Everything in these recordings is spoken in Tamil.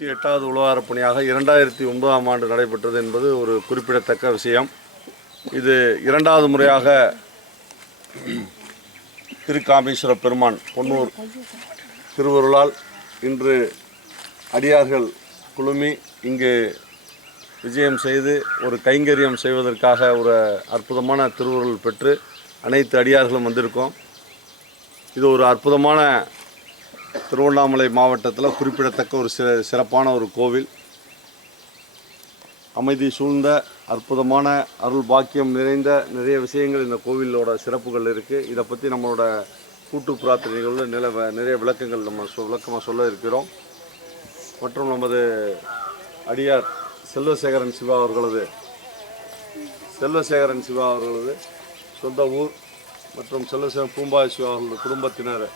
108வது உழவாரப் பணியாக 2009ஆம் ஆண்டு நடைபெற்றது என்பது ஒரு குறிப்பிடத்தக்க விஷயம். இது இரண்டாவது முறையாக திருக்காமேஸ்வர பெருமான் பொன்னூர் திருவருளால் இன்று அடியார்கள் குழுமி இங்கு விஜயம் செய்து ஒரு கைங்கரியம் செய்வதற்காக ஒரு அற்புதமான திருவருள் பெற்று அனைத்து அடியார்களும் வந்திருக்கோம். இது ஒரு அற்புதமான திருவண்ணாமலை மாவட்டத்தில் குறிப்பிடத்தக்க ஒரு சிறப்பான ஒரு கோவில். அமைதி சூழ்ந்த அற்புதமான அருள் பாக்கியம் நிறைந்த நிறைய விஷயங்கள் இந்த கோவிலோட சிறப்புகள் இருக்குது. இதை பற்றி நம்மளோட கூட்டு பிரார்த்தனைகளில் நிறைய விளக்கங்கள் நம்ம விளக்கமாக சொல்ல இருக்கிறோம். மற்றும் நமது அடியார் செல்வசேகரன் சிவா அவர்களது சொந்த ஊர் மற்றும் செல்வசேகரன் பூம்பாய் சிவா அவர்களது குடும்பத்தினர்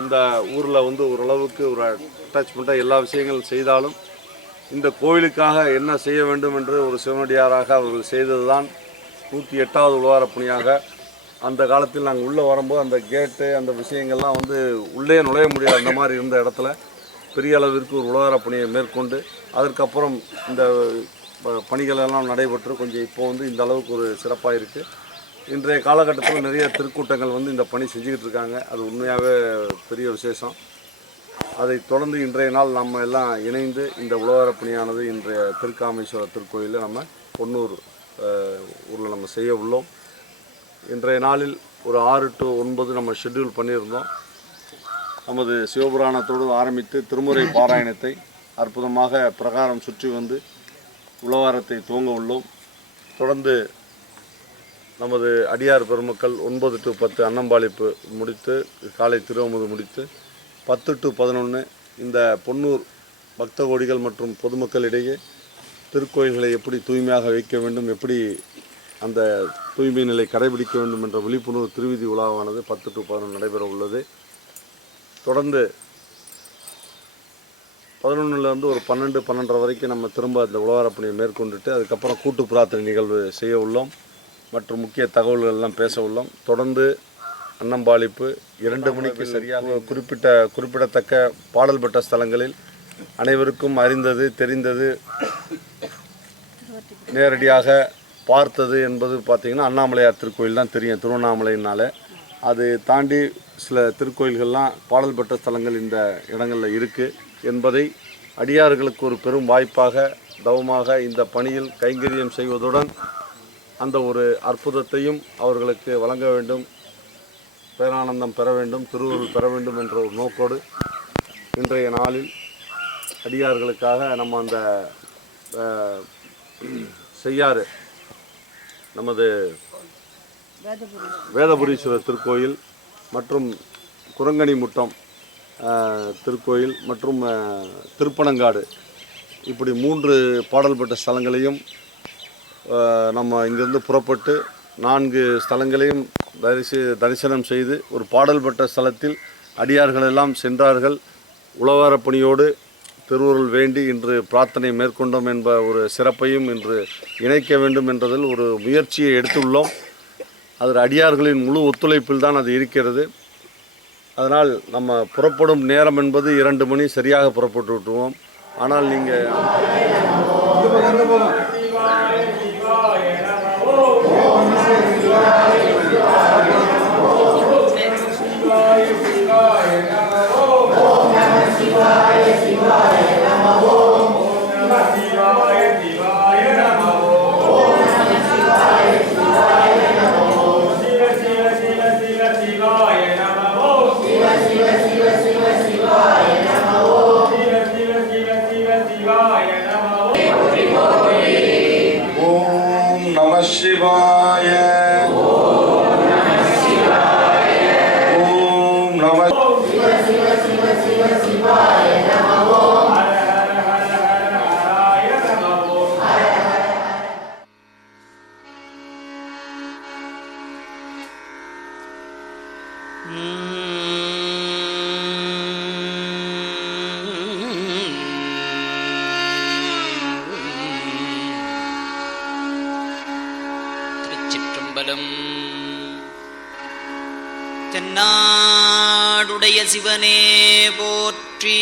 இந்த ஊரில் ஓரளவுக்கு ஒரு அட்டாச்மெண்ட்டாக எல்லா விஷயங்களும் செய்தாலும் இந்த கோவிலுக்காக என்ன செய்ய வேண்டும் என்று ஒரு சிவனடியாராக அவர்கள் செய்தது தான் 108வது உழவாரப் பணியாக. அந்த காலத்தில் நாங்கள் உள்ளே வரும்போது அந்த கேட்டு அந்த விஷயங்கள்லாம் உள்ளே நுழைய முடியாது. அந்த மாதிரி இருந்த இடத்துல பெரிய அளவிற்கு ஒரு உழவாரப் பணியை மேற்கொண்டு அதற்கப்புறம் இந்த பணிகளெல்லாம் நடைபெற்று கொஞ்சம் இப்போ இந்த அளவுக்கு ஒரு சிறப்பாக இருக்குது. இன்றைய காலகட்டத்தில் நிறைய திருக்கூட்டங்கள் இந்த பணி செஞ்சுக்கிட்டு இருக்காங்க. அது உண்மையாகவே பெரிய விசேஷம். அதை தொடர்ந்து இன்றைய நாள் நம்ம எல்லாம் இணைந்து இந்த உழவாரப் பணியானது இன்றைய திருக்காமேஸ்வர திருக்கோயிலில் நம்ம பொன்னூர் ஊரில் நம்ம செய்ய உள்ளோம். இன்றைய நாளில் ஒரு 6 to 9 நம்ம ஷெட்யூல் பண்ணியிருந்தோம். நமது சிவபுராணத்தோடு ஆரம்பித்து திருமுறை பாராயணத்தை அற்புதமாக பிரகாரம் சுற்றி உழவாரத்தை துவங்க உள்ளோம். தொடர்ந்து நமது அடியார் பெருமக்கள் 9 to 10 அன்னம்பாளிப்பு முடித்து காலை திருவமுது முடித்து 10 to 11 இந்த பொன்னூர் பக்த கோடிகள் மற்றும் பொதுமக்களிடையே திருக்கோயில்களை எப்படி தூய்மையாக வைக்க வேண்டும், எப்படி அந்த தூய்மை நிலை கடைபிடிக்க வேண்டும் என்ற விழிப்புணர்வு திருவிதி உலாவானது 10 to 11 நடைபெற உள்ளது. தொடர்ந்து 11லேருந்து ஒரு 12, 12:30 வரைக்கும் நம்ம திரும்ப அந்த உழவாரப் பணியை மேற்கொண்டுட்டு அதுக்கப்புறம் கூட்டு பிரார்த்தனை நிகழ்வு செய்ய உள்ளோம் மற்றும் முக்கிய தகவல்கள் எல்லாம் பேச உள்ளோம். தொடர்ந்து அன்னம்பாளிப்பு 2 மணிக்கு சரியாக குறிப்பிடத்தக்க பாடல் பெற்ற ஸ்தலங்களில் அனைவருக்கும் அறிந்தது தெரிந்தது நேரடியாக பார்த்தது என்பது பார்த்திங்கன்னா அண்ணாமலையார் திருக்கோயில் தான் தெரியும். திருவண்ணாமலையினால் அது தாண்டி சில திருக்கோயில்கள்லாம் பாடல் பெற்ற ஸ்தலங்கள் இந்த இடங்களில் இருக்குது என்பதை அடியார்களுக்கு ஒரு பெரும் வாய்ப்பாக தவமாக இந்த பணியில் கைங்கரியம் செய்வதுடன் அந்த ஒரு அற்புதத்தையும் அவர்களுக்கு வழங்க வேண்டும், பேரானந்தம் பெற வேண்டும், திருவருள் பெற வேண்டும் என்ற ஒரு நோக்கோடு இன்றைய நாளில் அடியார்களுக்காக நம்ம அந்த செய்யாறு நமது வேதபுரீஸ்வரர் திருக்கோயில் மற்றும் குரங்கணி முட்டம் திருக்கோயில் மற்றும் திருப்பனங்காடு இப்படி 3 பாடல் பெற்ற ஸ்தலங்களையும் நம்ம இங்கிருந்து புறப்பட்டு 4 ஸ்தலங்களையும் தரிசனம் செய்து ஒரு பாடல் பெற்ற ஸ்தலத்தில் அடியார்களெல்லாம் சென்றார்கள். உழவாரப் பணியோடு திருவருள் வேண்டி இன்று பிரார்த்தனை மேற்கொண்டோம் என்ற ஒரு சிறப்பையும் இன்று இணைக்க வேண்டும் என்றதில் ஒரு முயற்சியை எடுத்துள்ளோம். அதில் அடியார்களின் முழு ஒத்துழைப்பில் தான் அது இருக்கிறது. அதனால் நம்ம புறப்படும் நேரம் என்பது 2 மணி சரியாக புறப்பட்டு விட்டுருவோம். ஆனால் நீங்கள் சிவாய ஓம் நம சிவாய நமோ தென்னாடுடைய எந்நாடுடைய சிவனே போற்றி,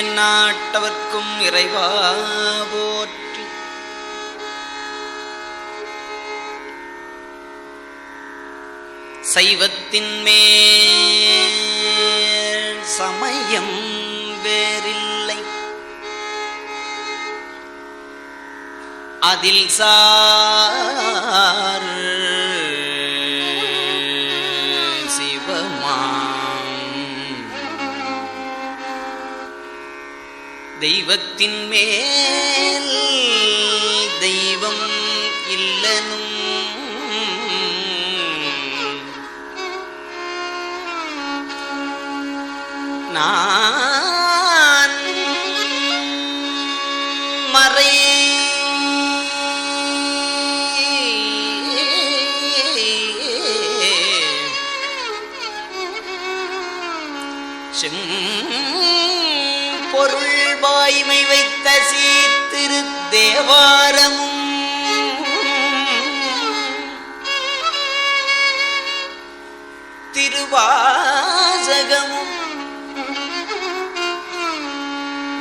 எந்நாட்டவர்க்கும் இறைவா போற்றி. சைவத்தின் மேல் சமயம் வேறில்லை, அதில் சார் தெய்வத்தின் மேல் தெய்வம் இல்லனும் நான் மறை பொருள் வாய்மை வைத்த சீர்திரு தேவாரமும் திருவாசகமும்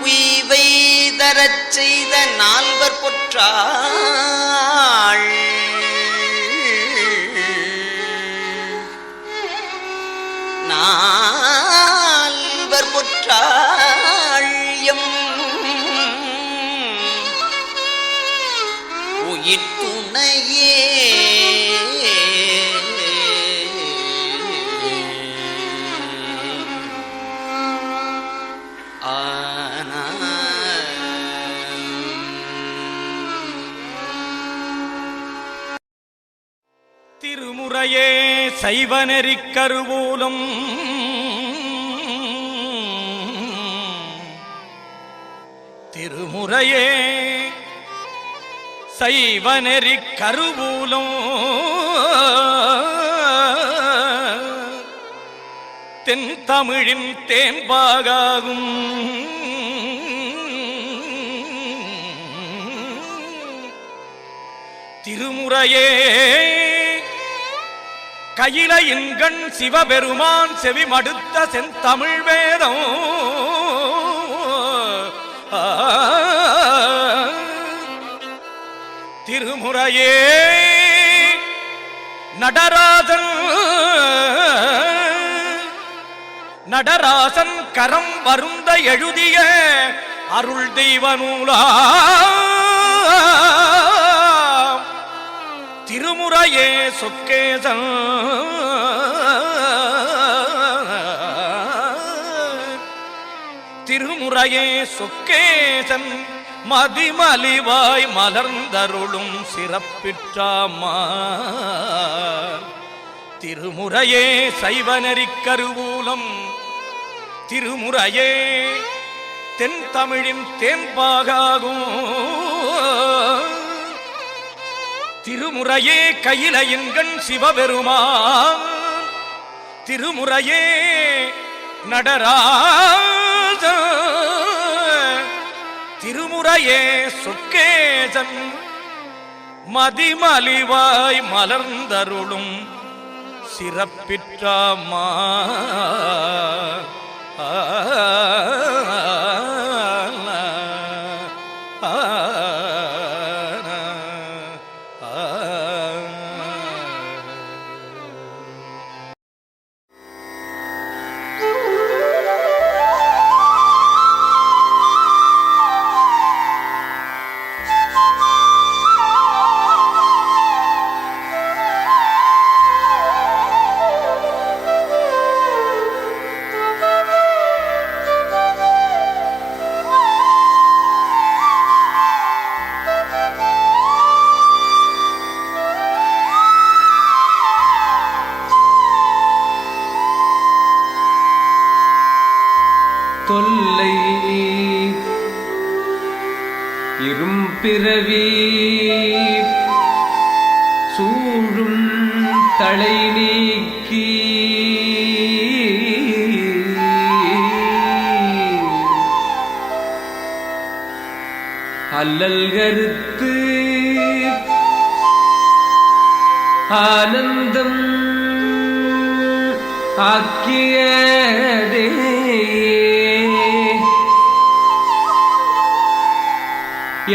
உய்வை தரச் செய்த நால்வர் பொற்றாள் நால்வர் பொற்றாள்யம் உயிர் துணையே திருமுறையே சைவநெறிக் கருவூலம் திருமுறையே சைவநெறிக் கருவூலம் தென் தமிழின் தேன்பாகாகும் திருமுறையே கையிலையின்கண் சிவபெருமான் செவிமடுத்த செந்தமிழ் வேதம் திருமுறையே நடராசன் கரம் வருந்த எழுதிய அருள் தெய்வ நூலா திருமுறையே சொக்கேசன் திருமுறையே சொக்கேசன் மதிமலிவாய் மலர்ந்தருளும் சிறப்பிற்றாமா திருமுறையே சைவநெறிக் கருவூலம் திருமுறையே தென் தமிழின் தேன்பாகாகும் திருமுறையே கையிலையின்கண் சிவபெருமான் திருமுறையே நடராஜ திருமுறையே சொக்கேசன் மதிமலிவாய் மலர்ந்தருளும் சிறப்பிற்றாமா தொல்லை இரும்பிறவி சூழும் தலை நீக்கி அல்லல் கருத்து ஆனந்தம் ஆக்கியதே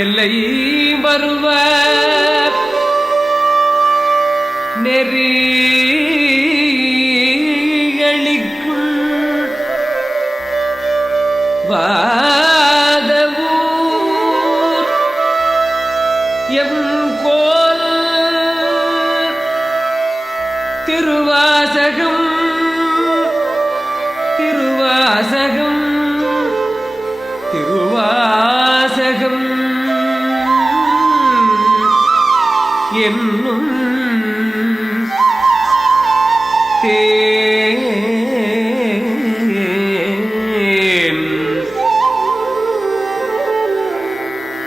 எல்லை வருவ நெறியளிக்கும் வாதவூர் எம் கோல் திருவாசகம் திருவாசகம் திருவாசகம் என்னும்